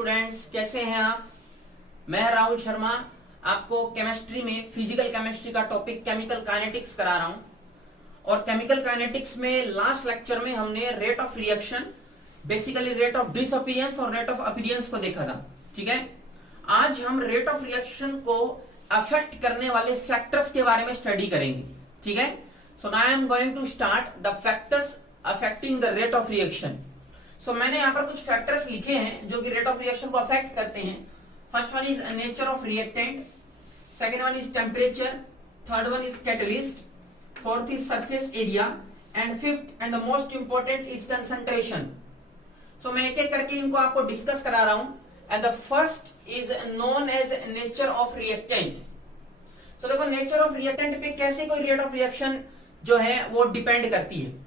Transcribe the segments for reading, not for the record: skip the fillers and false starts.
Students, कैसे हैं आप। मैं राहुल शर्मा आपको केमिस्ट्री में फिजिकल केमिस्ट्री का टॉपिक केमिकल काइनेटिक्स करा रहा हूं। और केमिकल काइनेटिक्स में लास्ट लेक्चर में हमने rate of reaction, basically rate of disappearance और रेट ऑफ अपीयरेंस को देखा था। ठीक है, आज हम रेट ऑफ रिएक्शन को अफेक्ट करने वाले फैक्टर्स के बारे में स्टडी करेंगे। ठीक है, so now I am going to start the factors affecting the rate of reaction. So मैंने यहाँ पर कुछ फैक्टर्स लिखे हैं जो कि रेट ऑफ रिएक्शन को अफेक्ट करते हैं। First one is nature of reactant, second one is temperature, third one is catalyst, fourth is surface area and fifth and the most important is concentration. So मैं एक एक करके इनको आपको discuss करा रहा हूं। And the first is known as nature of reactant. So देखो, नेचर ऑफ रिएक्टेंट पे कैसे कोई रेट ऑफ रिएक्शन जो है वो डिपेंड करती है।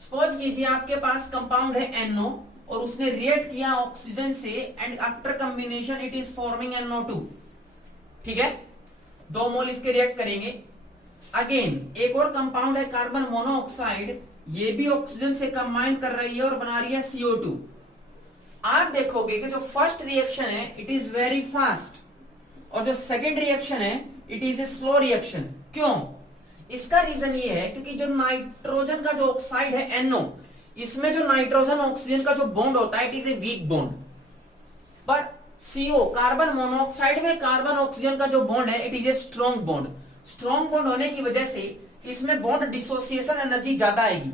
सपोज कीजिए आपके पास कंपाउंड है NO और उसने रिएक्ट किया ऑक्सीजन से and after combination it is forming NO2। ठीक है, 2 मोल इसके रिएक्ट करेंगे। अगेन एक और कंपाउंड है कार्बन मोनोऑक्साइड, ये भी ऑक्सीजन से कंबाइन कर रही है और बना रही है CO2। आप देखोगे कि जो फर्स्ट रिएक्शन है इट इज वेरी फास्ट और जो सेकेंड रिएक्शन है it is a slow reaction. क्यों? इसका रीजन ये है क्योंकि जो नाइट्रोजन का जो ऑक्साइड है NO, इसमें जो नाइट्रोजन ऑक्सीजन का जो बॉन्ड होता है it is a weak bond. पर CO कार्बन मोनोऑक्साइड में कार्बन ऑक्सीजन का जो बॉन्ड है it is a strong bond. Strong bond होने की वजह से इसमें बॉन्ड डिसोसिएशन एनर्जी ज्यादा आएगी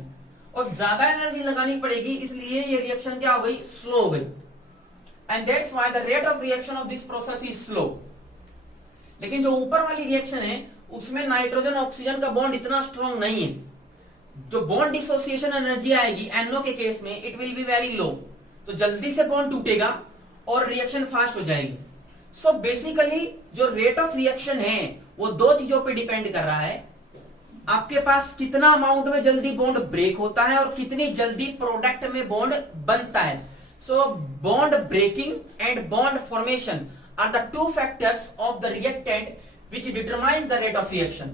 और ज्यादा एनर्जी लगानी पड़ेगी, इसलिए ये रिएक्शन क्या हो गई, स्लो हो गई। And that's why the rate of reaction of this process is slow. लेकिन जो ऊपर वाली रिएक्शन है उसमें नाइट्रोजन ऑक्सीजन का बॉन्ड इतना स्ट्रॉन्ग नहीं है, जो बॉन्ड डिसोसिएशन एनर्जी आएगी NO के केस में it will be very low, तो जल्दी से बॉन्ड टूटेगा और रिएक्शन फास्ट हो जाएगी। सो बेसिकली जो रेट ऑफ रिएक्शन है वो 2 चीजों पे डिपेंड कर रहा है। आपके पास कितना अमाउंट में जल्दी बॉन्ड ब्रेक होता है और कितनी जल्दी प्रोडक्ट में बॉन्ड बनता है। So bond breaking and bond formation are the 2 factors of the reactant which determines the rate of reaction।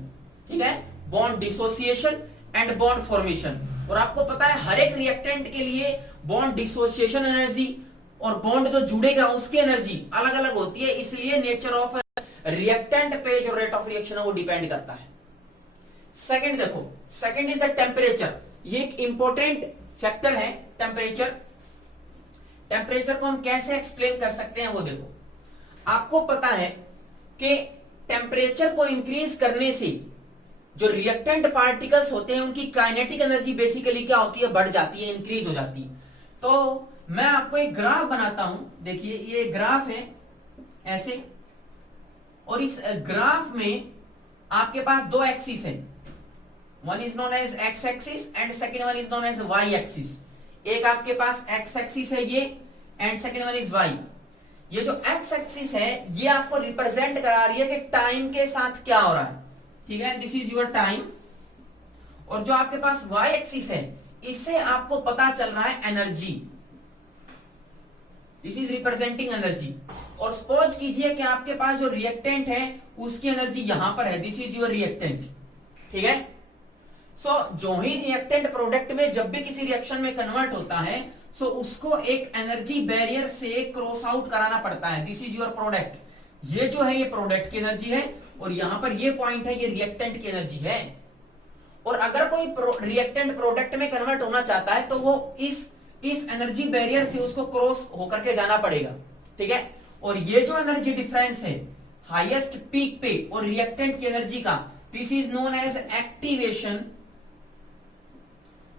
ठीक है, bond dissociation and bond formation. और आपको पता है हर एक रिएक्टेंट के लिए बॉन्ड डिसोसिएशन एनर्जी और बॉन्ड जो जुड़ेगा उसकी एनर्जी अलग अलग होती है, इसलिए नेचर ऑफ रिएक्टेंट पे जो रेट ऑफ रिएक्शन है वो डिपेंड करता है। सेकंड देखो, सेकंड इज द टेम्परेचर। ये एक इंपॉर्टेंट फैक्टर है टेम्परेचर। टेम्परेचर को हम कैसे एक्सप्लेन कर सकते हैं वो देखो। आपको पता है कि टेम्परेचर को इंक्रीज करने से जो रिएक्टेंट पार्टिकल्स होते हैं उनकी काइनेटिक एनर्जी बेसिकली क्या होती है, बढ़ जाती है, इंक्रीज हो जाती है। तो मैं आपको एक ग्राफ बनाता हूं। देखिए ये ग्राफ है ऐसे, और इस ग्राफ में आपके पास 2 एक्सिस है। One is known as X axis and second one is known as Y axis. एक आपके पास एक्स एक्सिस है ये and second one is Y. ये जो एक्स एक्सिस है ये आपको रिप्रेजेंट करा रही है कि टाइम के साथ क्या हो रहा है। ठीक है, दिस इज योर टाइम। और जो आपके पास वाई एक्सिस है इससे आपको पता चल रहा है energy. This is representing energy. और सपोज कीजिए कि आपके पास जो रिएक्टेंट है उसकी एनर्जी यहां पर है, दिस इज योर रिएक्टेंट। ठीक है, सो जो ही रिएक्टेंट प्रोडक्ट में जब भी किसी रिएक्शन में कन्वर्ट होता है सो उसको एक एनर्जी बैरियर से क्रॉस आउट कराना पड़ता है। This is your product. ये जो है ये प्रोडक्ट की एनर्जी है और यहां पर ये पॉइंट है ये रिएक्टेंट की एनर्जी है। और अगर कोई रिएक्टेंट प्रोडक्ट में कन्वर्ट होना चाहता है तो वो इस एनर्जी बैरियर से उसको क्रॉस होकर के जाना पड़ेगा। ठीक है, और ये जो एनर्जी डिफरेंस है हाईएस्ट पीक पे और रिएक्टेंट की एनर्जी का, this is known as activation.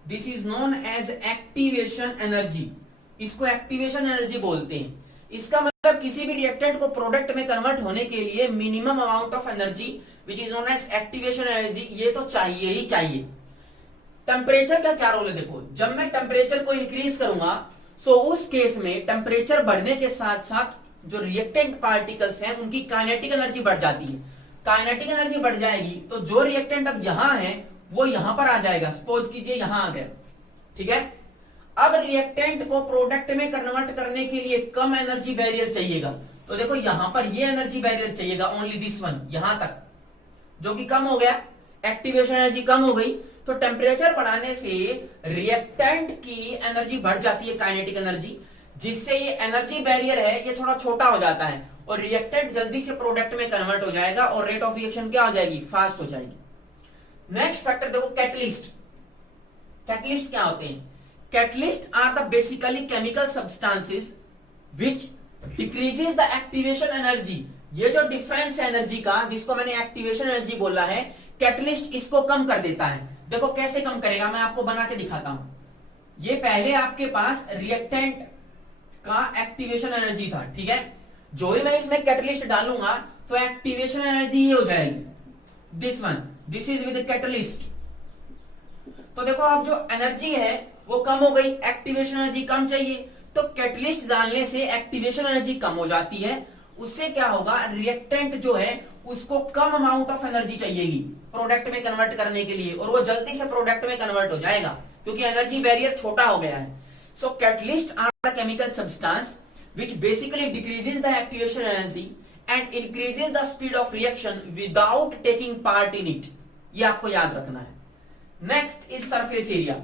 This is known as activation energy. इसको एक्टिवेशन एनर्जी बोलते हैं। इसका मतलब किसी भी रिएक्टेंट को प्रोडक्ट में कन्वर्ट होने के लिए minimum amount of energy which is known as activation energy ये तो चाहिए ही चाहिए। टेम्परेचर का क्या रोल है देखो, जब मैं टेम्परेचर को इंक्रीज करूंगा सो उस केस में टेम्परेचर बढ़ने के साथ साथ जो रिएक्टेंट पार्टिकल्स हैं उनकी काइनेटिक एनर्जी बढ़ जाती है। काइनेटिक एनर्जी बढ़ जाएगी तो जो रिएक्टेंट अब यहां है वो यहां पर आ जाएगा। सपोज कीजिए यहां आ गया। ठीक है, अब रिएक्टेंट को प्रोडक्ट में कन्वर्ट करने के लिए कम एनर्जी बैरियर चाहिएगा। तो देखो यहां पर ये एनर्जी बैरियर चाहिएगा, ओनली दिस वन, यहां तक, जो कि कम हो गया, एक्टिवेशन एनर्जी कम हो गई। तो टेम्परेचर बढ़ाने से रिएक्टेंट की एनर्जी बढ़ जाती है, काइनेटिक एनर्जी। जिससे ये एनर्जी बैरियर है ये थोड़ा छोटा हो जाता है और रिएक्टेंट जल्दी से प्रोडक्ट में कन्वर्ट हो जाएगा और रेट ऑफ रिएक्शन क्या हो जाएगी, फास्ट हो जाएगी। नेक्स्ट फैक्टर देखो, कैटलिस्ट। कैटलिस्ट क्या होते हैं? Catalyst are the basically chemical substances which decreases the activation energy. ये जो डिफरेंस है एनर्जी का, जिसको मैंने एक्टिवेशन एनर्जी बोला है, कैटलिस्ट इसको कम कर देता है। देखो कैसे कम करेगा, मैं आपको बना के दिखाता हूं। ये पहले आपके पास रिएक्टेंट का एक्टिवेशन एनर्जी था, ठीक है। जो ही मैं इसमें कैटलिस्ट डालूंगा तो एक्टिवेशन एनर्जी ये हो जाएगी, this one, this is with catalyst. तो देखो अब जो एनर्जी है वो कम हो गई, एक्टिवेशन एनर्जी कम चाहिए, तो कैटलिस्ट डालने से एक्टिवेशन एनर्जी कम हो जाती है। उससे क्या होगा, रिएक्टेंट जो है उसको कम अमाउंट ऑफ एनर्जी चाहिएगी प्रोडक्ट में कन्वर्ट करने के लिए, और वो जल्दी से प्रोडक्ट में कन्वर्ट हो जाएगा क्योंकि एनर्जी बैरियर छोटा हो गया है। So catalyst are the chemical substance which basically decreases the activation energy and increases the speed of reaction without taking part in it। ये आपको याद रखना है। Next is surface area.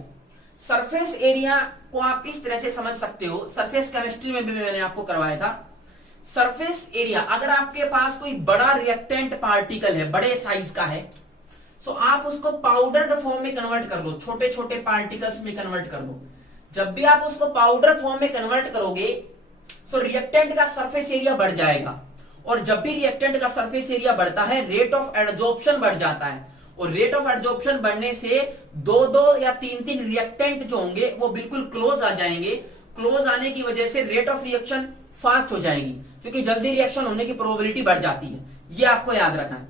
Surface area को आप इस तरह से समझ सकते हो, सरफेस केमिस्ट्री में भी मैंने आपको करवाया था। सरफेस एरिया, अगर आपके पास कोई बड़ा रिएक्टेंट पार्टिकल है, बड़े साइज का है, तो आप उसको पाउडर फॉर्म में कन्वर्ट कर लो, छोटे छोटे पार्टिकल्स में कन्वर्ट कर लो। जब भी आप उसको पाउडर फॉर्म में कन्वर्ट करोगे तो रिएक्टेंट का सरफेस एरिया बढ़ जाएगा, और जब भी रिएक्टेंट का सरफेस एरिया बढ़ता है रेट ऑफ एडजॉर्प्शन बढ़ जाता है, और रेट ऑफ एडजॉर्प्शन बढ़ने से दो दो या तीन तीन रिएक्टेंट जो होंगे वो बिल्कुल क्लोज आ जाएंगे। क्लोज आने की वजह से रेट ऑफ रिएक्शन फास्ट हो जाएगी क्योंकि जल्दी रिएक्शन होने की प्रोबेबिलिटी बढ़ जाती है। ये आपको याद रखना है,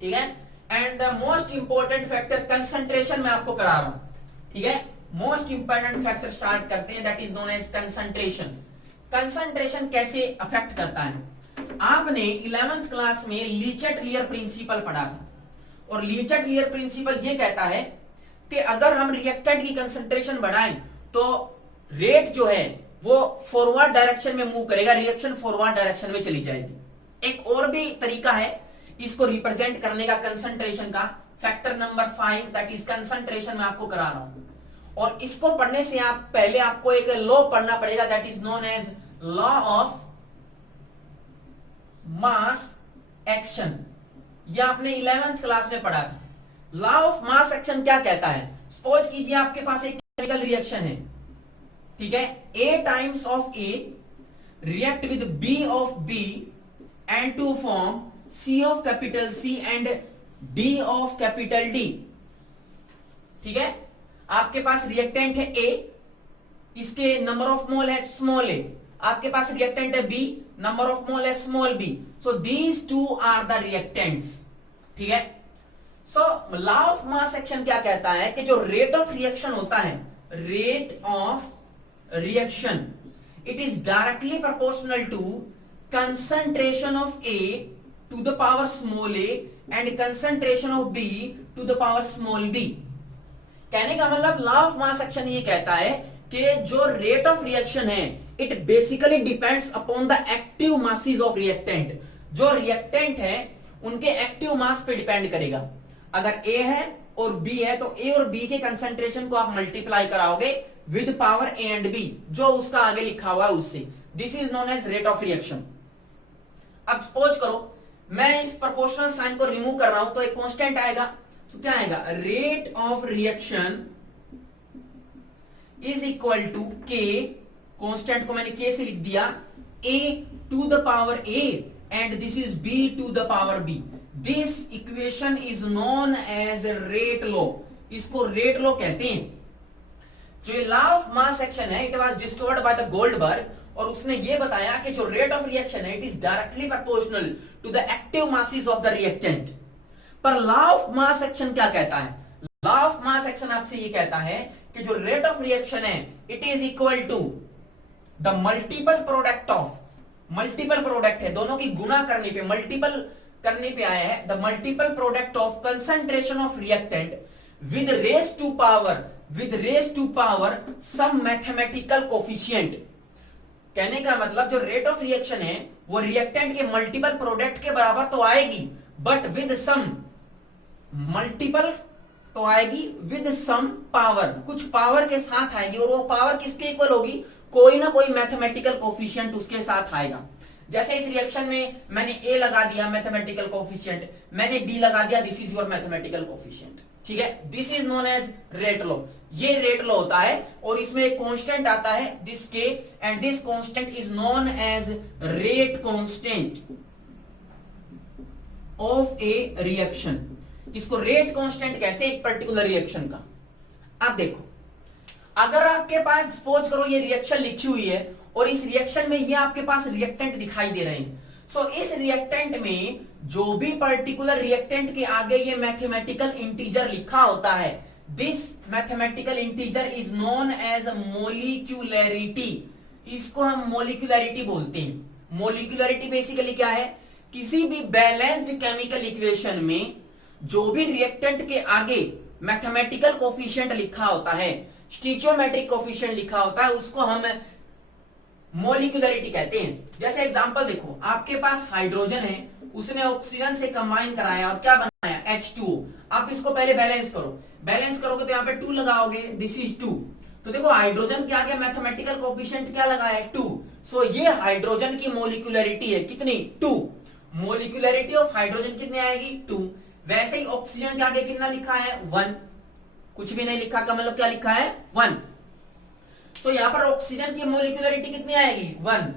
ठीक है। And the most important factor concentration मैं आपको करा रहा हूं, ठीक है। मोस्ट इंपॉर्टेंट फैक्टर स्टार्ट करते हैं, that is known as concentration. Concentration कैसे अफेक्ट करता है? आपने 11th क्लास में लीचेट-लियर प्रिंसिपल पढ़ा था, और लीचेट-लियर प्रिंसिपल ये कहता है कि अगर हम रिएक्टेंट की कंसंट्रेशन बढ़ाएं तो रेट जो है वो फॉरवर्ड डायरेक्शन में मूव करेगा, रिएक्शन फॉरवर्ड डायरेक्शन में चली जाएगी। एक और भी तरीका है इसको रिप्रेजेंट करने का कंसंट्रेशन का, factor number 5 that is concentration मैं आपको करा रहा हूं। और इसको पढ़ने से आप पहले आपको एक लॉ पढ़ना पड़ेगा, that is known as law of mass action. यह आपने 11th क्लास में पढ़ा था। लॉ ऑफ मास एक्शन क्या कहता है? सपोज कीजिए आपके पास एक केमिकल रिएक्शन है, ठीक है। A times of A react with B of B and to form C of capital C and D of capital D, ठीक है। आपके पास रिएक्टेंट है A, इसके नंबर ऑफ मोल है स्मॉल a, आपके पास रिएक्टेंट है B, नंबर ऑफ मोल है small b, so these two are the reactants, ठीक है। सो लॉ ऑफ मास एक्शन क्या कहता है कि जो रेट ऑफ रिएक्शन होता है, rate of reaction, it is directly proportional to concentration of A to the power small a and concentration of B to the power small b। कहने का मतलब लॉ ऑफ मास एक्शन ये कहता है कि जो रेट ऑफ रिएक्शन है it basically depends upon the active masses of reactant. जो रिएक्टेंट है उनके एक्टिव मास पे डिपेंड करेगा। अगर A है और B है तो A और B के कंसंट्रेशन को आप मल्टीप्लाई कराओगे with power A and B, जो उसका आगे लिखा हुआ है उससे। This is known as rate of reaction. अब सपोज करो मैं इस प्रोपोर्शनल साइन को रिमूव कर रहा हूं तो एक कांस्टेंट आएगा, तो क्या आएगा, rate of reaction is equal to K, constant को मैंने के से लिख दिया, a to the power a and this is b to the power b। This equation is known as rate law, इसको रेट लॉ कहते हैं। जो law of mass action है it was discovered by the Goldberg, और उसने ये बताया कि जो रेट ऑफ रिएक्शन है it is directly proportional to the active masses of the reactant. पर लॉ ऑफ मास एक्शन क्या कहता है? लॉ ऑफ मास एक्शन आपसे ये कहता है कि जो रेट ऑफ रिएक्शन है it is equal to the multiple product of, multiple product है, दोनों की गुणा करने पे, मल्टीपल करने पे आया है, the multiple product of concentration of reactant with raise to power some mathematical coefficient. कहने का मतलब जो रेट ऑफ रिएक्शन है वो रिएक्टेंट के मल्टीपल प्रोडक्ट के बराबर तो आएगी, बट विद सम मल्टीपल तो आएगी विद सम पावर, कुछ पावर के साथ आएगी, और वो पावर किसके इक्वल होगी, कोई ना कोई मैथमेटिकल कोफिशिएंट उसके साथ आएगा। जैसे इस रिएक्शन में मैंने ए लगा दिया मैथमेटिकल कोफिशिएंट, मैंने बी लगा दिया, this is your mathematical coefficient. ठीक है, this is known as rate law. ये रेट लॉ होता है और इसमें एक कांस्टेंट आता है this K, and this constant is known as rate constant of a reaction. इसको रेट कांस्टेंट कहते हैं एक पर्टिकुलर रिएक्शन का। अब देखो, अगर आपके पास सपोज करो ये रिएक्शन लिखी हुई है और इस रिएक्शन में ये आपके पास रिएक्टेंट दिखाई दे रहे हैं, सो इस रिएक्टेंट में जो भी पर्टिकुलर रिएक्टेंट के आगे ये मैथमेटिकल इंटीजर लिखा होता है, this mathematical integer is known as molecularity. इसको हम मोलिक्यूलरिटी बोलते हैं। मोलिक्यूलरिटी बेसिकली क्या है, किसी भी बैलेंस्ड केमिकल इक्वेशन में जो भी रिएक्टेंट के आगे मैथमेटिकल कोफिशिएंट लिखा होता है, स्टिचियोमेट्रिक कोफिशिएंट लिखा होता है, उसको हम मोलिक्यूलरिटी कहते हैं। जैसे एग्जांपल देखो, आपके पास हाइड्रोजन है, उसने ऑक्सीजन से कंबाइन कराया और क्या बनाया, H2O। आप इसको पहले बैलेंस करो, बैलेंस करोगे तो यहाँ पे 2 लगाओगे, दिस इज 2। तो देखो हाइड्रोजन के आगे मैथमेटिकल कोफिशिएंट क्या लगा है, 2। सो ये हाइड्रोजन की मोलिक्यूलरिटी है, कितनी, 2। मोलिक्यूलरिटी ऑफ हाइड्रोजन कितनी आएगी, 2। वैसे ही ऑक्सीजन के आगे कितना लिखा है, 1। कुछ भी नहीं लिखा का मतलब क्या लिखा है, 1। सो यहां पर ऑक्सीजन की मोलिक्यूलरिटी कितनी आएगी, 1।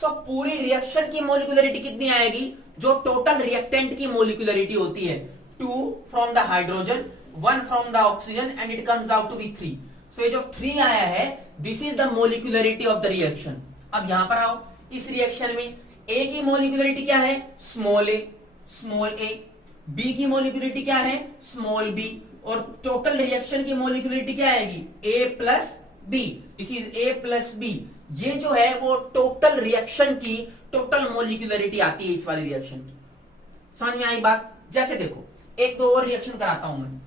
सो पूरी रिएक्शन की मोलिक्यूलरिटी कितनी आएगी, जो टोटल रिएक्टेंट की मोलिक्यूलरिटी होती है, 2 from the hydrogen, 1 from the oxygen, and it comes out to be 3। So ये जो 3 आया है, this is the molecularity of the reaction. अब यहां पर आओ, इस रिएक्शन में ए की मोलिक्यूलरिटी क्या है, स्मॉल ए, बी की मोलिक्यूलरिटी क्या है, स्मॉल बी, और टोटल रिएक्शन की मोलिक्यूलरिटी क्या आएगी, A plus B, this is A plus B. ये जो है वो टोटल रिएक्शन की टोटल मोलिक्यूलरिटी आती है इस वाली रिएक्शन की। समझ में आई बात। जैसे देखो, एक दो और रिएक्शन कराता हूं मैं,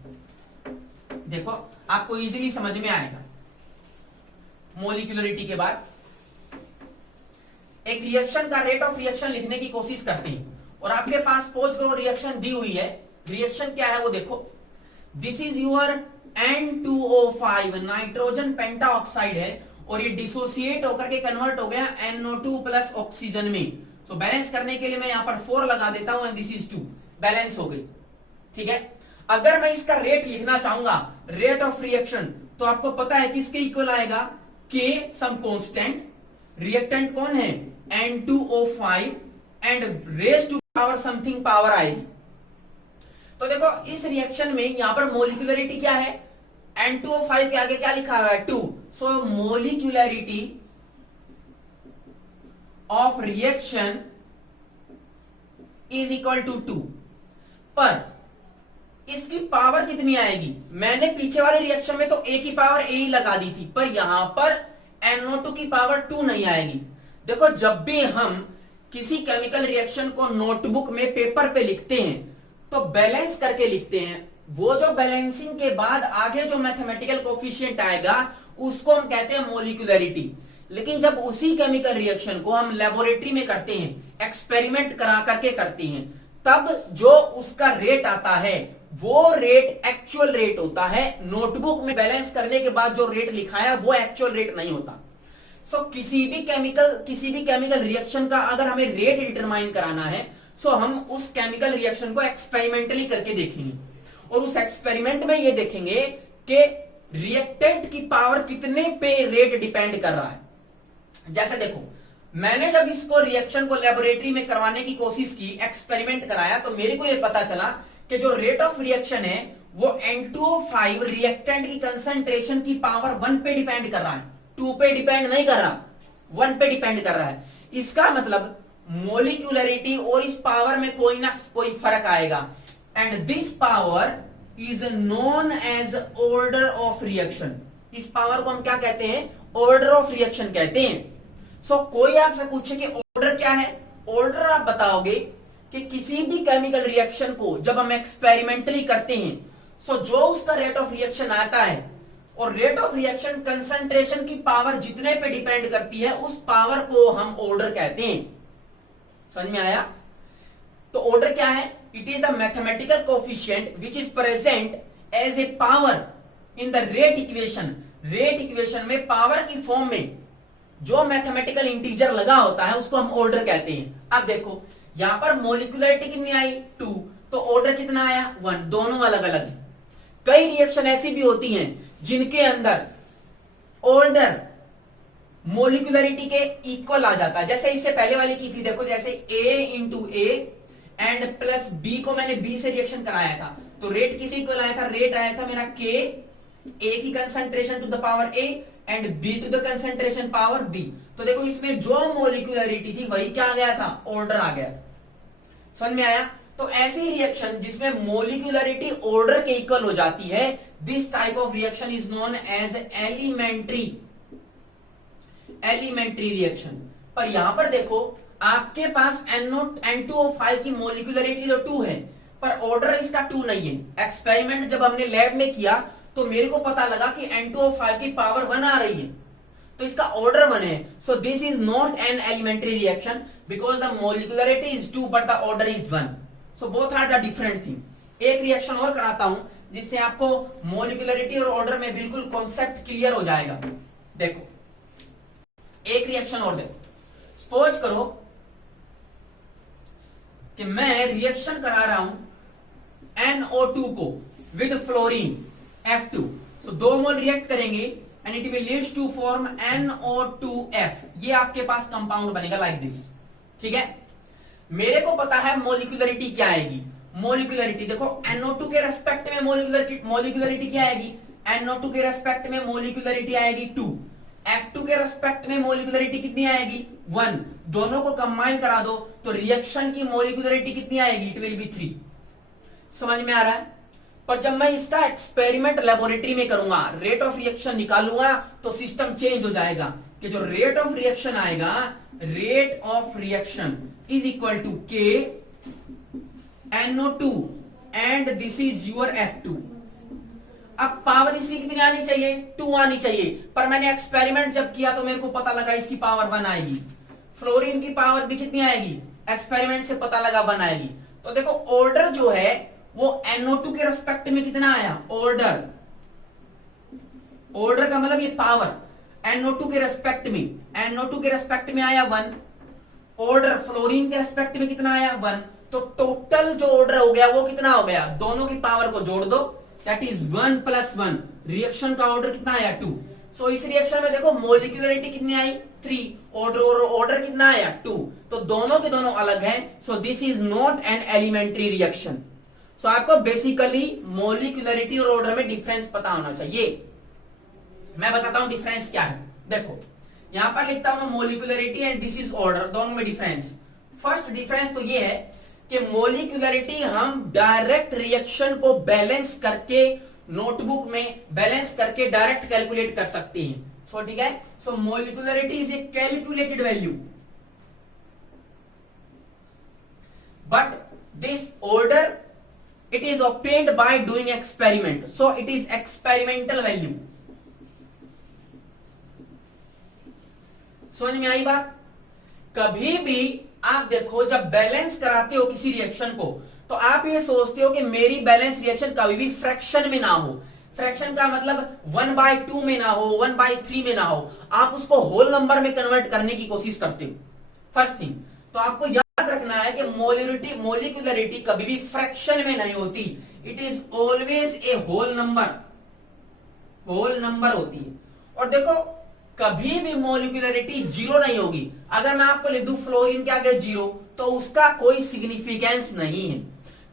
देखो आपको इजीली समझ में आएगा। मोलिक्यूलरिटी के बाद एक रिएक्शन का रेट ऑफ रिएक्शन लिखने की कोशिश करते हैं, और आपके पास सपोज करो रिएक्शन दी हुई है। रिएक्शन क्या है वो देखो, this is your N2O5 nitrogen pentoxide है, और ये डिसोसिएट होकर के कन्वर्ट हो गया NO2 प्लस ऑक्सीजन में। सो बैलेंस करने के लिए मैं यहां पर 4 लगा देता हूं, एंड दिस इज 2, बैलेंस हो गई। ठीक है, अगर मैं इसका रेट लिखना चाहूंगा, रेट ऑफ रिएक्शन, तो आपको पता है किसके इक्वल आएगा, K सम कांस्टेंट, रिएक्टेंट कौन है, N2O5, and raise to power something power आएगी। तो देखो इस रिएक्शन में यहां पर मोलिक्यूलरिटी क्या है, N2O5 के आगे क्या लिखा हुआ है, 2। So molecularity of reaction is equal to 2। पर इसकी पावर कितनी आएगी, मैंने पीछे वाले रिएक्शन में तो A की पावर A ही लगा दी थी, पर यहां पर NO2 की पावर 2 नहीं आएगी। देखो जब भी हम किसी केमिकल रिएक्शन को नोटबुक में पेपर पे लिखते हैं तो बैलेंस करके लिखते हैं। वो जो बैलेंसिंग के बाद आगे जो मैथमेटिकल कोफिशिएंट आएगा उसको हम कहते हैं मोलिक्यूलरिटी। लेकिन जब उसी केमिकल रिएक्शन को हम लेबोरेटरी में करते हैं, एक्सपेरिमेंट करा करके करते हैं, तब जो उसका रेट आता है वो रेट एक्चुअल रेट होता है। नोटबुक में बैलेंस करने के बाद जो रेट लिखा है वो एक्चुअल रेट नहीं होता। सो किसी भी केमिकल रिएक्शन का अगर हमें रेट डिटरमाइन कराना है, सो हम उस केमिकल रिएक्शन को एक्सपेरिमेंटली करके देखेंगे, और उस एक्सपेरिमेंट में ये देखेंगे कि रिएक्टेंट की पावर कितने पे रेट डिपेंड कर रहा है। जैसे देखो, मैंने जब इसको रिएक्शन को लेबोरेटरी में करवाने की कोशिश की, एक्सपेरिमेंट कराया, तो मेरे को ये पता चला कि जो रेट ऑफ रिएक्शन है वो N2O5 रिएक्टेंट की कंसंट्रेशन की पावर 1 पे डिपेंड कर रहा है, 2 पे डिपेंड नहीं कर रहा, 1 पे डिपेंड कर रहा है। इसका मतलब मोलिक्यूलरिटी और इस पावर में कोई ना कोई फर्क आएगा, and this power is known as order of reaction. इस पावर को हम क्या कहते हैं, ऑर्डर ऑफ रिएक्शन कहते हैं। सो कोई आपसे पूछे कि ऑर्डर क्या है, ऑर्डर आप बताओगे कि किसी भी केमिकल रिएक्शन को जब हम एक्सपेरिमेंटली करते हैं, सो जो उसका रेट ऑफ रिएक्शन आता है, और रेट ऑफ रिएक्शन कंसंट्रेशन की पावर जितने पे डिपेंड करती है, उस पावर को हम ऑर्डर कहते हैं। समझ में आया। तो ऑर्डर क्या है, it is the mathematical coefficient which is present as a power in the rate equation. Rate equation में पावर की फॉर्म में जो मैथमेटिकल इंटीजर लगा होता है उसको हम ऑर्डर कहते हैं। अब देखो यहां पर मोलिकुलरिटी कितनी आई 2, तो ऑर्डर कितना आया 1, दोनों अलग अलग है। कई रिएक्शन ऐसी भी होती हैं जिनके अंदर ऑर्डर मोलिकुलरिटी के इक्वल आ जाता है, जैसे इससे पहले वाली की थी, देखो जैसे A into a and plus B को मैंने B से रिएक्शन कराया था, तो रेट किसे इक्वल आया था, रेट आया था मेरा K, A की concentration to the power A and B to the concentration power B। तो देखो इसमें जो मोलिकुलरिटी थी वही क्या आ गया था, ऑर्डर आ गया। समझ में आया? तो ऐसी रिएक्शन जिसमें मोलिकुलरिटी ऑर्डर के इक्वल हो जाती है, this type of reaction is known as elementary reaction. पर यहां पर देखो आपके पास N2O5 की मोलिकुलरिटी तो 2 है, पर ऑर्डर इसका 2 नहीं है। एक्सपेरिमेंट जब हमने लैब में किया तो मेरे को पता लगा कि N2O5 की पावर 1 आ रही है, तो इसका ऑर्डर 1 है। So this is not an elementary reaction because the molecularity is 2 but the order is 1। So both are the different thing. एक रिएक्शन और कराता हूं जिससे आपको मोलिकुलरिटी और ऑर्डर में बिल्कुल कॉन्सेप्ट क्लियर हो जाएगा। देखो एक रिएक्शन और देखो, सपोज करो कि मैं रिएक्शन करा रहा हूं NO2 को with fluorine F2। So 2 mole react करेंगे and it will leads to form NO2F। ये आपके पास कंपाउंड बनेगा लाइक दिस। ठीक है, मेरे को पता है मोलिकुलरिटी क्या आएगी। मोलिकुलरिटी देखो NO2 के रेस्पेक्ट में मोलिकुलरिटी क्या आएगी, NO2 के रेस्पेक्ट में मोलिकुलरिटी आएगी 2, F2 के रेस्पेक्ट में मोलिकुलरिटी कितनी आएगी 1। दोनों को कंबाइन करा दो तो रिएक्शन की मोलिकुलरिटी कितनी आएगी, इट विल बी 3। समझ में आ रहा है? पर जब मैं इसका एक्सपेरिमेंट लेबोरेटरी में करूंगा, रेट ऑफ रिएक्शन निकालूंगा, तो सिस्टम चेंज हो जाएगा कि जो रेट ऑफ रिएक्शन आएगा, rate of reaction is equal to K NO2 and this is your F2। अब पावर इसकी कितनी आनी चाहिए, 2 आनी चाहिए, पर मैंने एक्सपेरिमेंट जब किया तो मेरे को पता लगा इसकी पावर 1 आएगी। फ्लोरीन की पावर भी कितनी आएगी, एक्सपेरिमेंट से पता लगा 1 आएगी। तो देखो ऑर्डर जो है वो NO2 के रेस्पेक्ट में कितना आया, ऑर्डर का मतलब ये पावर NO2 के रेस्पेक्ट में आया 1, ऑर्डर फ्लोरीन के रेस्पेक्ट में कितना आया 1। तो टोटल जो ऑर्डर हो गया वो कितना हो गया, दोनों की पावर को जोड़ दो, दैट इज 1 + 1। रिएक्शन का ऑर्डर कितना आया 2। सो इस रिएक्शन में देखो मोलिकुलरिटी कितनी आई 3, ऑर्डर कितना आया 2, तो दोनों के दोनों अलग हैं। So this is not an elementary reaction. So आपको बेसिकली मोलिकुलरिटी और ऑर्डर में डिफरेंस पता होना चाहिए। मैं बताता हूं डिफरेंस क्या है। देखो यहां पर लिखता हूं molecularity and this is order, दोनों में डिफरेंस। फर्स्ट डिफरेंस तो ये है कि मोलिकुलरिटी हम डायरेक्ट रिएक्शन को बैलेंस करके नोटबुक में बैलेंस करके डायरेक्ट कैलकुलेट कर सकते हैं। सो ठीक है, so molecularity is a calculated value, but this order it is obtained by doing experiment, so it is experimental value. समझ में आई बात? कभी भी आप देखो जब बैलेंस कराते हो किसी रिएक्शन को, तो आप ये सोचते हो कि मेरी बैलेंस रिएक्शन कभी भी फ्रैक्शन में ना हो। फ्रैक्शन का मतलब 1/2 में ना हो, 1/3 में ना हो, आप उसको होल नंबर में कन्वर्ट करने की कोशिश करते हो। फर्स्ट थिंग तो आपको याद रखना है कि मोलिकुलरिटी कभी भी फ्रैक्शन में नहीं होती, it is always a whole number होती है। और देखो कभी भी मोलिकुलरिटी 0 नहीं होगी। अगर मैं आपको लिख दूं फ्लोरीन के आगे 0, तो उसका कोई सिग्निफिकेंस नहीं है,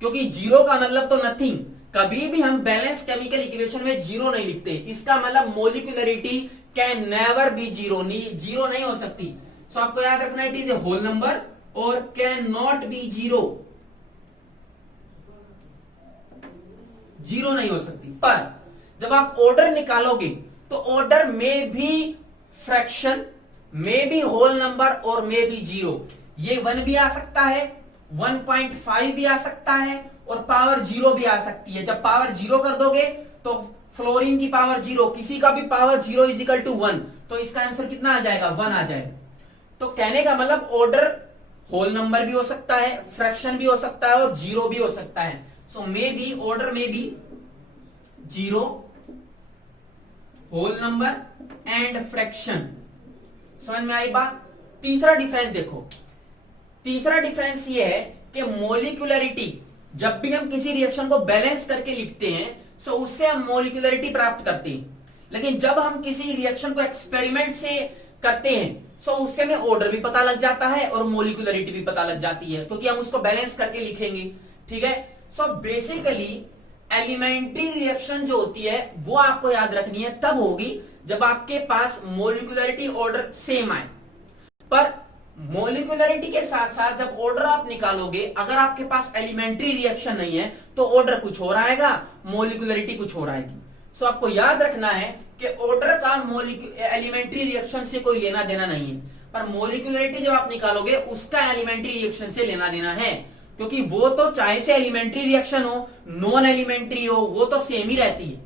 क्योंकि 0 का मतलब तो नथिंग। कभी भी हम बैलेंस केमिकल इक्वेशन में 0 नहीं लिखते, इसका मतलब मोलिकुलरिटी कैन नेवर बी 0 नहीं हो सकती। सो आपको याद रखना it is a whole number और कैन नॉट बी 0 नहीं हो सकती। पर जब आप ऑर्डर निकालोगे तो ऑर्डर में भी फ्रैक्शन, में भी होल नंबर और में भी 0। ये 1 भी आ सकता है, 1.5 भी आ सकता है और पावर 0 भी आ सकती है। जब पावर 0 कर दोगे तो फ्लोरीन की पावर 0, किसी का भी पावर 0 = 1, तो इसका आंसर कितना आ जाएगा, 1 आ जाएगा। तो कहने का मतलब ऑर्डर होल नंबर भी हो सकता है, फ्रैक्शन भी हो सकता है और 0 भी हो सकता है। सो मे बी ऑर्डर में भी 0, होल नंबर एंड फ्रैक्शन। समझ में आई बात। तीसरा डिफरेंस देखो, तीसरा डिफरेंस ये है कि मोलिकुलरिटी, जब भी हम किसी रिएक्शन को बैलेंस करके लिखते हैं सो उससे हम मोलिकुलरिटी प्राप्त करते हैं, लेकिन जब हम किसी रिएक्शन को एक्सपेरिमेंट से करते हैं सो उससे हमें ऑर्डर भी पता लग जाता है और मोलिकुलरिटी भी पता लग जाती है, क्योंकि हम उसको बैलेंस करके लिखेंगे। ठीक है, सो बेसिकली एलिमेंट्री रिएक्शन जो होती है वो आपको याद रखनी है तब होगी जब आपके पास मोलिकुलरिटी ऑर्डर सेम आए। पर मोलिकुलरिटी के साथ साथ जब ऑर्डर आप निकालोगे, अगर आपके पास एलिमेंट्री रिएक्शन नहीं है तो ऑर्डर कुछ और आएगा, मोलिकुलरिटी कुछ और आएगी। सो आपको याद रखना है कि ऑर्डर का एलिमेंट्री रिएक्शन से कोई लेना देना नहीं है, पर मोलिकुलरिटी जब आप निकालोगे उसका एलिमेंट्री रिएक्शन से लेना देना है, क्योंकि वो तो चाहे से एलिमेंट्री रिएक्शन हो नॉन एलिमेंट्री हो वो तो सेम ही रहती है।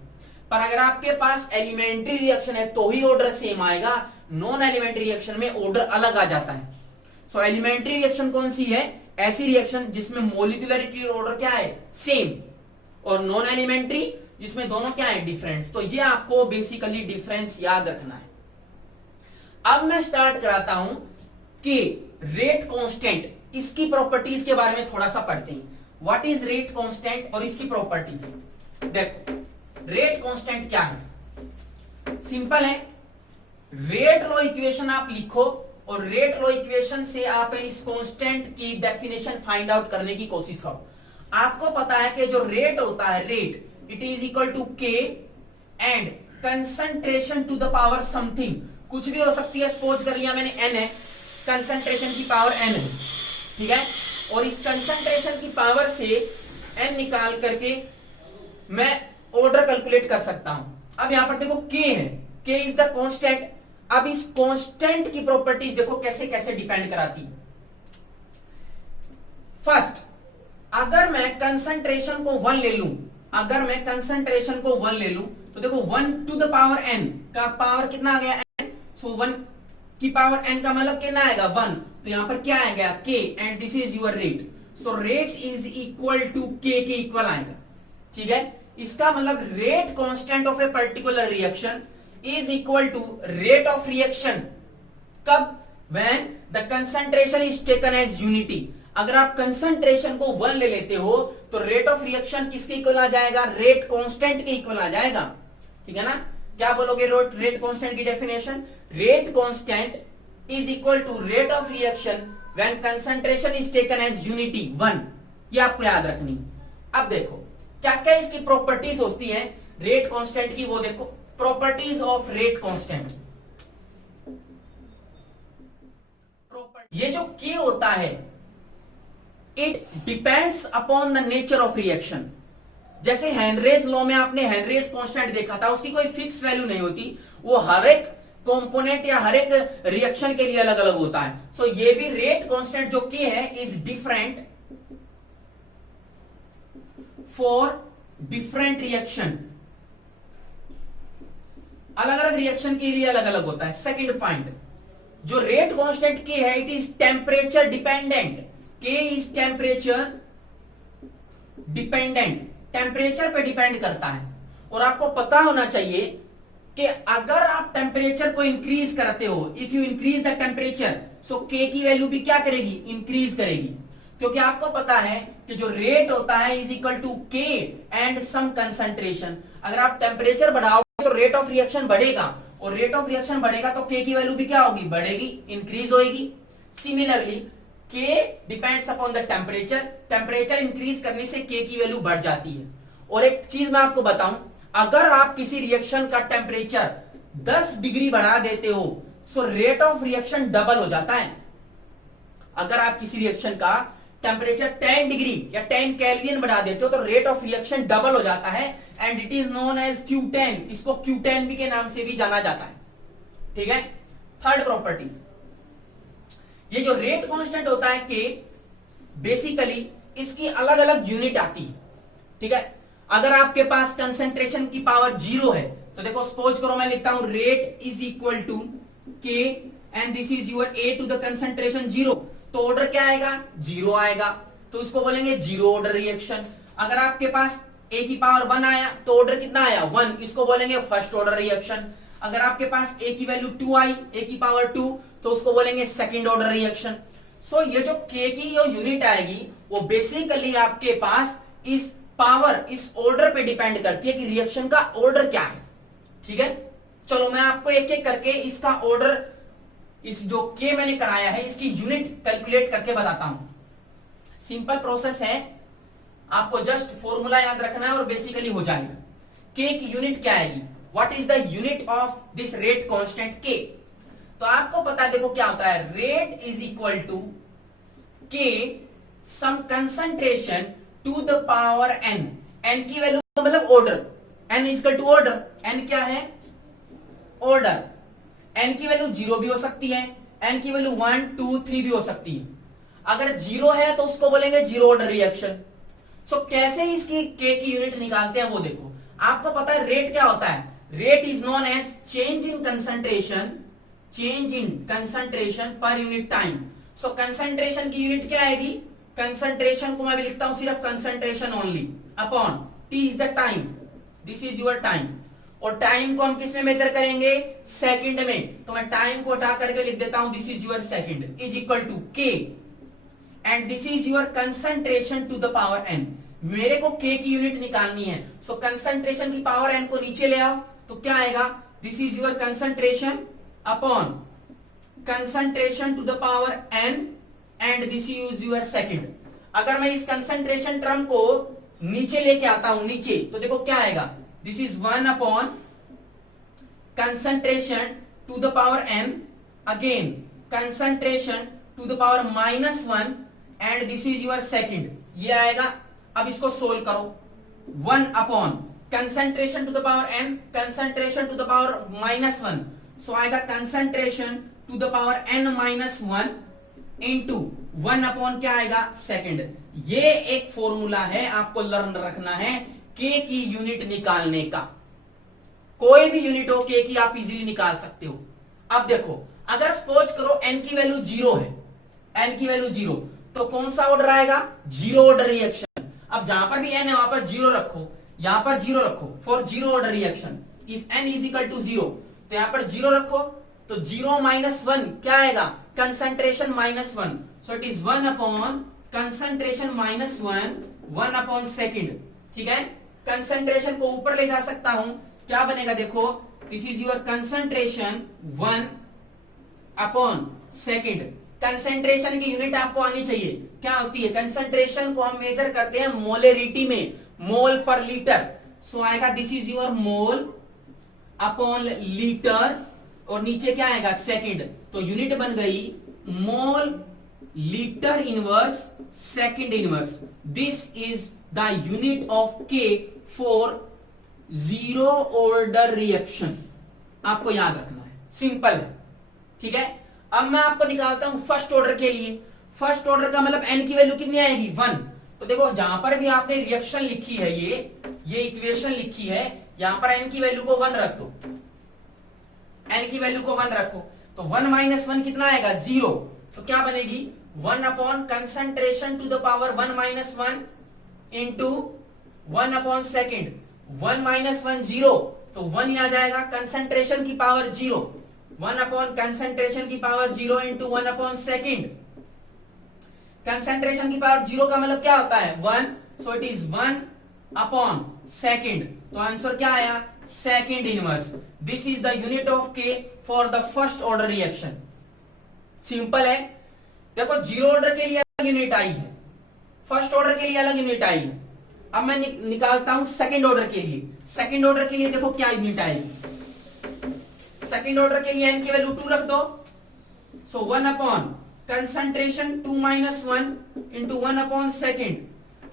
पर अगर आपके पास एलिमेंट्री रिएक्शन है तो ही ऑर्डर सेम आएगा, नॉन एलिमेंट्री रिएक्शन में ऑर्डर अलग आ जाता है। सो एलिमेंट्री रिएक्शन कौन सी है? ऐसी रिएक्शन जिसमें मोलिकुलरिटी ऑर्डर क्या है? सेम, और नॉन एलिमेंट्री जिसमें दोनों क्या है? डिफरेंस। तो ये आपको बेसिकली डिफरेंस याद रखना है। अब मैं स्टार्ट कराता हूं कि रेट कांस्टेंट, इसकी प्रॉपर्टीज के बारे में थोड़ा सा पढ़ते हैं। व्हाट इज रेट कांस्टेंट और इसकी प्रॉपर्टीज। देखो रेट कांस्टेंट क्या है, सिंपल है। रेट लॉ इक्वेशन आप लिखो और रेट लॉ इक्वेशन से आप इस कांस्टेंट की डेफिनेशन फाइंड आउट करने की कोशिश करो। आपको पता है कि जो रेट होता है, rate it is equal to के and concentration to the power something, कुछ भी हो सकती है। सपोज करिए मैंने एन है, कंसंट्रेशन की पावर एन है, ठीक है, और इस कंसंट्रेशन की पावर से एन निकाल करके मैं ऑर्डर कैलकुलेट कर सकता हूं। अब यहां पर देखो के है, के इज द कांस्टेंट। अब इस कांस्टेंट की प्रॉपर्टीज देखो कैसे कैसे डिपेंड कराती। फर्स्ट, अगर मैं कंसंट्रेशन को 1 ले लूं, अगर मैं कंसंट्रेशन को 1 ले लूं तो देखो 1 टू द पावर n का पावर कितना आ गया? n। सो 1 की पावर n का मतलब कितना आएगा? 1। तो यहां पर क्या आएगा? k, and this is your rate. So rate is equal to k के इक्वल आएगा, ठीक है। इसका मतलब rate constant of a particular reaction is equal to rate of reaction. कब? When the concentration is taken as unity. अगर आप concentration को 1 ले लेते हो तो रेट ऑफ रिएक्शन किसके इक्वल आ जाएगा? रेट कांस्टेंट के इक्वल आ जाएगा, ठीक है ना। क्या बोलोगे रेट कांस्टेंट की definition? Rate constant is equal to rate of reaction when concentration is taken as unity 1। ये आपको याद रखनी। अब देखो क्या क्या इसकी प्रॉपर्टीज होती हैं रेट कांस्टेंट की, वो देखो। Properties of rate constant. ये जो के होता है it depends upon the nature of reaction. जैसे हेनरीज लॉ में आपने हेनरीज कांस्टेंट देखा था, उसकी कोई फिक्स वैल्यू नहीं होती, वो हर एक कंपोनेंट या हर एक रिएक्शन के लिए अलग अलग होता है। सो ये भी रेट कांस्टेंट जो के है is different for different reaction. अलग अलग रिएक्शन के लिए अलग अलग होता है। सेकंड पॉइंट, जो रेट कांस्टेंट के है इट इज टेम्परेचर डिपेंडेंट। के इज टेम्परेचर डिपेंडेंट, टेम्परेचर पे डिपेंड करता है। और आपको पता होना चाहिए कि अगर आप टेम्परेचर को इंक्रीज करते हो, if you increase the temperature, so k की वैल्यू भी क्या करेगी? इंक्रीज करेगी। क्योंकि आपको पता है कि जो रेट होता है इज इक्वल टू के एंड सम कंसंट्रेशन। अगर आप टेम्परेचर बढ़ाओगे तो रेट ऑफ रिएक्शन बढ़ेगा, और रेट ऑफ रिएक्शन बढ़ेगा तो के की वैल्यू भी क्या होगी? बढ़ेगी, इंक्रीज होगी। सिमिलरली के depends upon the temperature, temperature increase करने से के की वैल्यू बढ़ जाती है। और एक चीज मैं आपको बताऊं, अगर आप किसी रिएक्शन का टेम्परेचर 10 डिग्री बढ़ा देते हो so rate of reaction double हो जाता है। अगर आप किसी रिएक्शन का टेम्परेचर 10 डिग्री या 10 केल्विन बढ़ा देते हो तो रेट ऑफ रिएक्शन डबल हो जाता है, and it is known as Q10। इसको Q10 भी के नाम से भी जाना जाता है, ठीक है। थर्ड प्रॉपर्टी, ये जो रेट कांस्टेंट होता है के, बेसिकली इसकी अलग अलग यूनिट आती है, ठीक है। अगर आपके पास कंसंट्रेशन की पावर 0 है तो देखो सपोज करो मैं लिखता हूं रेट इज इक्वल टू के and this is your A to the concentration 0, तो ऑर्डर क्या आएगा? 0 आएगा, तो इसको बोलेंगे 0 ऑर्डर रिएक्शन। अगर आपके पास ए की पावर 1 आया तो ऑर्डर कितना आया? 1, इसको बोलेंगे फर्स्ट ऑर्डर रिएक्शन। अगर आपके पास ए की वैल्यू 2 आई, ए की पावर 2, तो उसको बोलेंगे सेकंड ऑर्डर रिएक्शन। सो ये जो K की जो यूनिट आएगी वो बेसिकली आपके पास इस पावर, इस ऑर्डर पे डिपेंड करती है कि रिएक्शन का ऑर्डर क्या है। ठीक है, चलो मैं आपको एक एक करके इसका ऑर्डर, इस जो K मैंने कराया है इसकी यूनिट कैलकुलेट करके बताता हूं। सिंपल प्रोसेस है, आपको जस्ट फॉर्मूला याद रखना है और बेसिकली हो जाएगा। K की यूनिट क्या आएगी, what is the unit of this rate constant K। तो आपको पता है, देखो क्या होता है, rate is equal to K some concentration to the power n। n की वैल्यू मतलब order, n is equal to order, n क्या है, ऑर्डर। n की वैल्यू 0 भी हो सकती है, n की वैल्यू 1 2 3 भी हो सकती है। अगर 0 है तो उसको बोलेंगे जीरो ऑर्डर रिएक्शन। सो कैसे इसकी K की यूनिट निकालते हैं वो देखो। आपको पता है रेट क्या होता है, rate is known as change in concentration, change in concentration per unit time. So concentration की यूनिट क्या आएगी, कंसंट्रेशन को मैं भी लिखता हूं सिर्फ concentration only upon T is the time, this is your time. और टाइम को हम किस में मेजर करेंगे, सेकंड में। तो मैं टाइम को हटा करके लिख देता हूं this is your second is equal to K and this is your concentration to the power n। मेरे को K की यूनिट निकालनी है, सो कंसंट्रेशन की पावर n को नीचे ले आओ तो क्या आएगा, this is your concentration upon concentration to the power n and this is your second. अगर मैं इस कंसंट्रेशन टर्म को नीचे लेके आता हूं नीचे, तो देखो क्या आएगा, this is 1 upon concentration to the power n again concentration to the power -1 and this is your second, ये आएगा। अब इसको सोल्व करो, 1 upon concentration to the power n concentration to the power -1, so आएगा concentration to the power n -1 into 1 upon क्या आएगा, second. ये एक फॉर्मूला है, आपको लर्न रखना है K की यूनिट निकालने का। कोई भी यूनिट हो K की आप इजीली निकाल सकते हो। अब देखो, अगर सपोज करो n की वैल्यू 0 है, n की वैल्यू 0, तो कौन सा ऑर्डर आएगा, जीरो ऑर्डर रिएक्शन। अब जहां पर भी n है वहां पर 0 रखो, यहां पर 0 रखो for zero order reaction. If n is equal to 0, तो यहां पर 0 रखो, तो 0 -1 क्या आएगा, concentration -1, so it is 1 upon concentration -1 1 upon second. ठीक है, कंसंट्रेशन को ऊपर ले जा सकता हूं, क्या बनेगा देखो, this is your concentration 1 upon second. Concentration की यूनिट आपको आनी चाहिए, क्या होती है, कंसंट्रेशन को हम मेजर करते हैं मोलेरिटी में, मोल पर लीटर। सो आएगा this is your mole upon litre, और नीचे क्या आएगा, सेकंड। तो यूनिट बन गई mole litre inverse second inverse. This is the unit of K for zero order reaction. आपको याद रखना है, सिंपल है। ठीक है, अब मैं आपको निकालता हूं फर्स्ट ऑर्डर के लिए। फर्स्ट ऑर्डर का मतलब n की वैल्यू कितनी आएगी, 1। तो देखो जहां पर भी आपने रिएक्शन लिखी है, ये इक्वेशन लिखी है, यहां पर n की वैल्यू को 1 रख दो, n की वैल्यू को 1 रखो, तो 1 -1 कितना आएगा, 0। तो क्या बनेगी, 1 upon concentration to the power 1 -1 into 1 upon second. 1 -1 0, तो 1 आ जाएगा, कंसंट्रेशन की पावर 0, 1 अपॉन कंसंट्रेशन की power 0 into 1 upon second. Concentration की पावर 0 का मतलब क्या होता है, 1, so it is 1 upon second. तो आंसर क्या आया, second inverse. This is the unit of K for the first order reaction. Simple है। देखो जीरो ऑर्डर के लिए अलग यूनिट आई है, फर्स्ट ऑर्डर के लिए अलग यूनिट आई है। अब मैं निकालता हूं सेकंड ऑर्डर के लिए। सेकंड ऑर्डर के लिए देखो क्या यूनिट आएगी, सेकंड ऑर्डर के लिए n की वैल्यू 2 रख दो, सो 1 upon concentration 2 -1 into 1 upon second.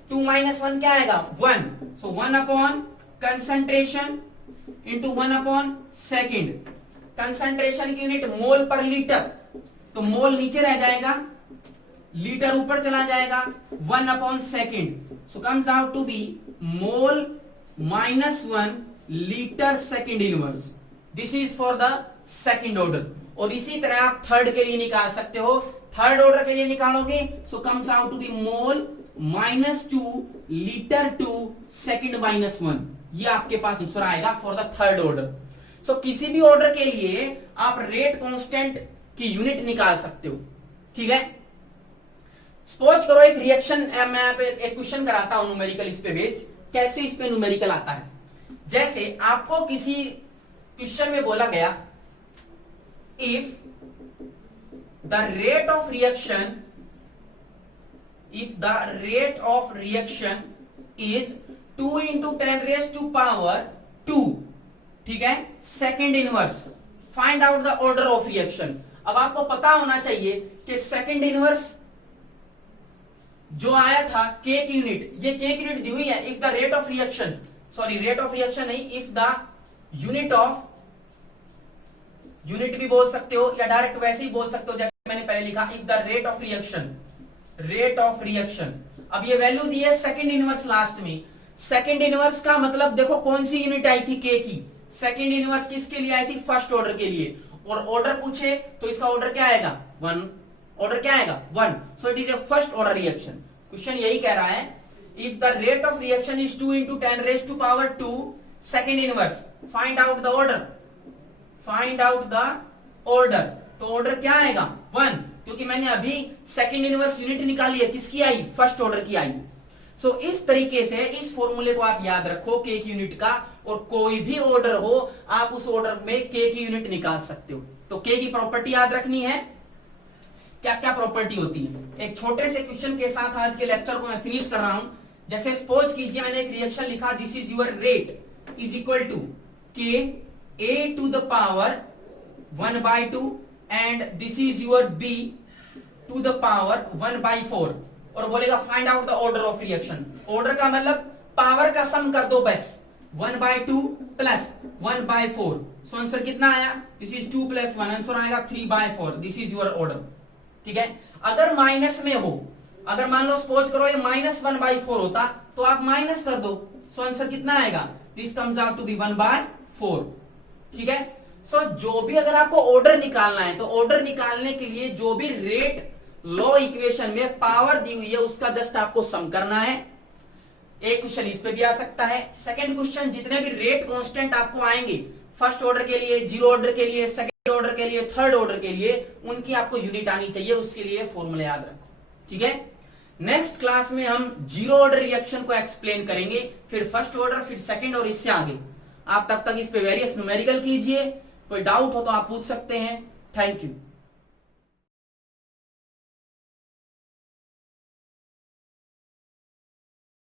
2 -1 क्या आएगा, 1, सो 1 upon concentration into 1 upon second. Concentration की यूनिट मोल पर लीटर, तो मोल नीचे रह जाएगा, लीटर ऊपर चला जाएगा, 1 upon second. So comes out to be mole -1 litre second inverse. This is for the second order. और इसी तरह आप थर्ड के लिए निकाल सकते हो। थर्ड ऑर्डर के लिए निकालोगे, so comes out to be mole -2 litre two second -1। ये आपके पास आंसर आएगा फॉर द थर्ड ऑर्डर। सो किसी भी ऑर्डर के लिए आप रेट कांस्टेंट की यूनिट निकाल सकते हो। ठीक है, सपोज करो एक रिएक्शन, मैं एक क्वेश्चन कराता हूं न्यूमेरिकल इस पे बेस्ड, कैसे इस पे न्यूमेरिकल आता है। जैसे आपको किसी क्वेश्चन में बोला गया if the rate of reaction is 2 into 10 raised to power 2, ठीक है, second inverse, find out the order of reaction. अब आपको पता होना चाहिए कि सेकेंड इनवर्स जो आया था के की यूनिट, ये के की यूनिट दी हुई है। If the rate of reaction, sorry rate of reaction नहीं, if the unit of, unit भी बोल सकते हो या डायरेक्ट वैसे ही बोल सकते हो जैसे मैंने पहले लिखा, if the rate of reaction. अब ये वैल्यू दी है सेकेंड इनवर्स लास्ट में। सेकेंड इनवर्स का मतलब देखो कौन सी यूनिट आई थी के की, सेकेंड इनवर्स किसके लिए आई थी, फर्स्ट ऑर्डर के लिए। और ऑर्डर पूछे तो इसका ऑर्डर क्या आएगा, 1, ऑर्डर क्या आएगा 1, so it is A first order reaction. Question यही कह रहा है, if the rate of reaction is 2 into 10 raised to power 2 second inverse, find out the order, तो ऑर्डर क्या आएगा 1, क्योंकि मैंने अभी सेकेंड इनवर्स यूनिट निकाली है, किसकी आई, फर्स्ट ऑर्डर की आई। सो इस तरीके से इस फॉर्मूले को आप याद रखो के की यूनिट का, और कोई भी ऑर्डर हो आप उस ऑर्डर में के की यूनिट निकाल सकते हो। तो के की प्रॉपर्टी याद रखनी है, क्या क्या प्रॉपर्टी होती है। एक छोटे से क्वेश्चन के साथ आज के लेक्चर को मैं फिनिश कर रहा हूं। जैसे सपोज कीजिए मैंने एक रिएक्शन लिखा, this is your rate is equal to k A to the power 1/2 and this is your B to the power 1/4, और बोलेगा find out the order of reaction. Order का मतलब पावर का सम कर दो बस, 1/2 प्लस 1/4, सो आंसर कितना आया, दिस इज 2 + 1, आंसर आएगा 3/4, दिस इज योर ऑर्डर। ठीक है, अगर माइनस में हो, अगर मान लो सपोज करो ये -1/4 होता तो आप माइनस कर दो, सो आंसर कितना आएगा, this comes out to be 1/4। ठीक है, सो जो भी अगर आपको ऑर्डर निकालना है तो ऑर्डर निकालने के लिए जो भी रेट लॉ इक्वेशन में पावर दी हुई है उसका जस्ट आपको सम करना है। एक क्वेश्चन इस पे भी आ सकता है। सेकंड क्वेश्चन, जितने भी रेट कांस्टेंट आपको आएंगे फर्स्ट ऑर्डर के लिए, जीरो ऑर्डर के लिए, सेकंड ऑर्डर के लिए, थर्ड ऑर्डर के लिए, उनकी आपको यूनिट आनी चाहिए, उसके लिए फॉर्मूला याद रखो। ठीक है, नेक्स्ट क्लास में हम जीरो ऑर्डर रिएक्शन को एक्सप्लेन करेंगे, फिर फर्स्ट ऑर्डर, फिर सेकंड और इससे आगे। आप तब तक इस पे वेरियस न्यूमेरिकल कीजिए, कोई डाउट हो तो आप पूछ सकते हैं। Thank you.